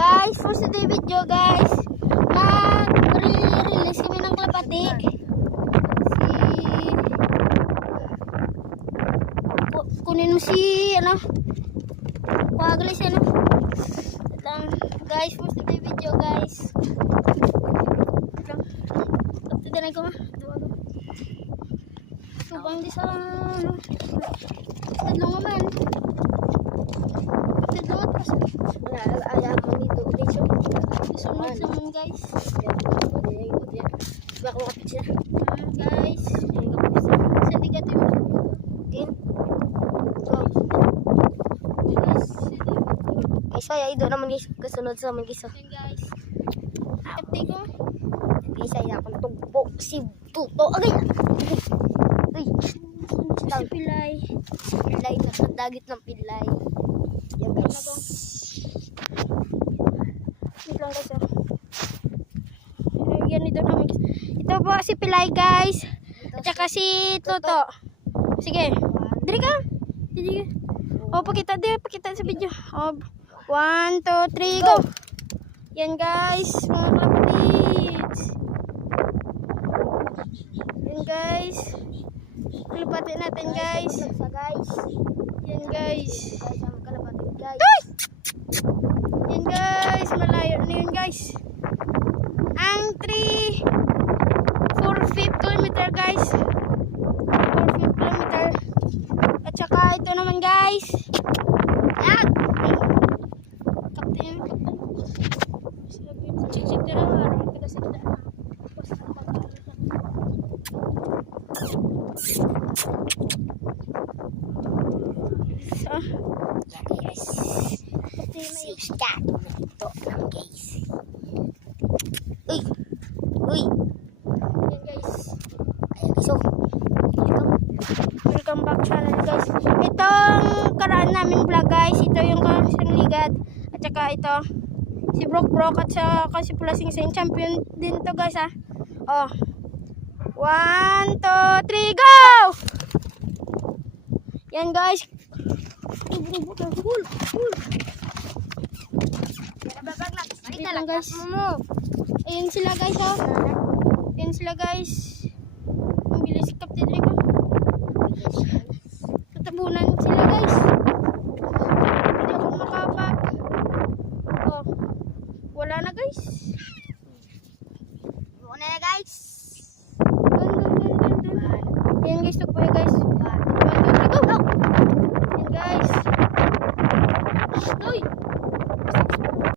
Guys, for today video guys, mag-release kami ng kalapati. Kunin mo si pag-release lang guys, for today video guys. Tapos ko subang di sa tadlong naman. Tadlong pa ayaw mo dito dito. Sunod naman guys. Baka makapit siya. Guys, sa ligat yung guys, saya ito naman guys, kasunod sa mga guys. Guys, kapti ko. Saya akong tugpo si Tuto. Agay! Uy! Si Pilay. Si Pilay, nasa dagit ng Pilay. Yan guys. Wait lang guys. Yan ito naman guys. Ito po si Pilay guys. At saka si Tuto. Sige. Dili ka. Dili ka. O, pakita sa video. O, 1, 2, 3, go! Yan guys, mga kalapatids. Yan guys. Kalapatin natin guys. Yan guys. Yan guys, malayo na yun guys. Ang 4-5 kilometer guys. 4-5 kilometer. At saka ito naman guys. Yan. Kapten. Check na lang. So, yan guys. Si Stat. Ito lang guys. Uy. Uy. Yan guys. Ayan guys. So, welcome back channel guys. Itong karaan namin vlog guys. Ito yung sangligat. At saka ito. Si Brok at saka si Pulasing Sing champion din to guys ha. Oh. 1, 2, 3, go! Yan guys. Yan guys. Ayan sila guys oh. Ayan sila guys. Ang bilis si Captain Rico. Tatabunan sila guys. Hindi ako makapa. Oh. Wala na guys.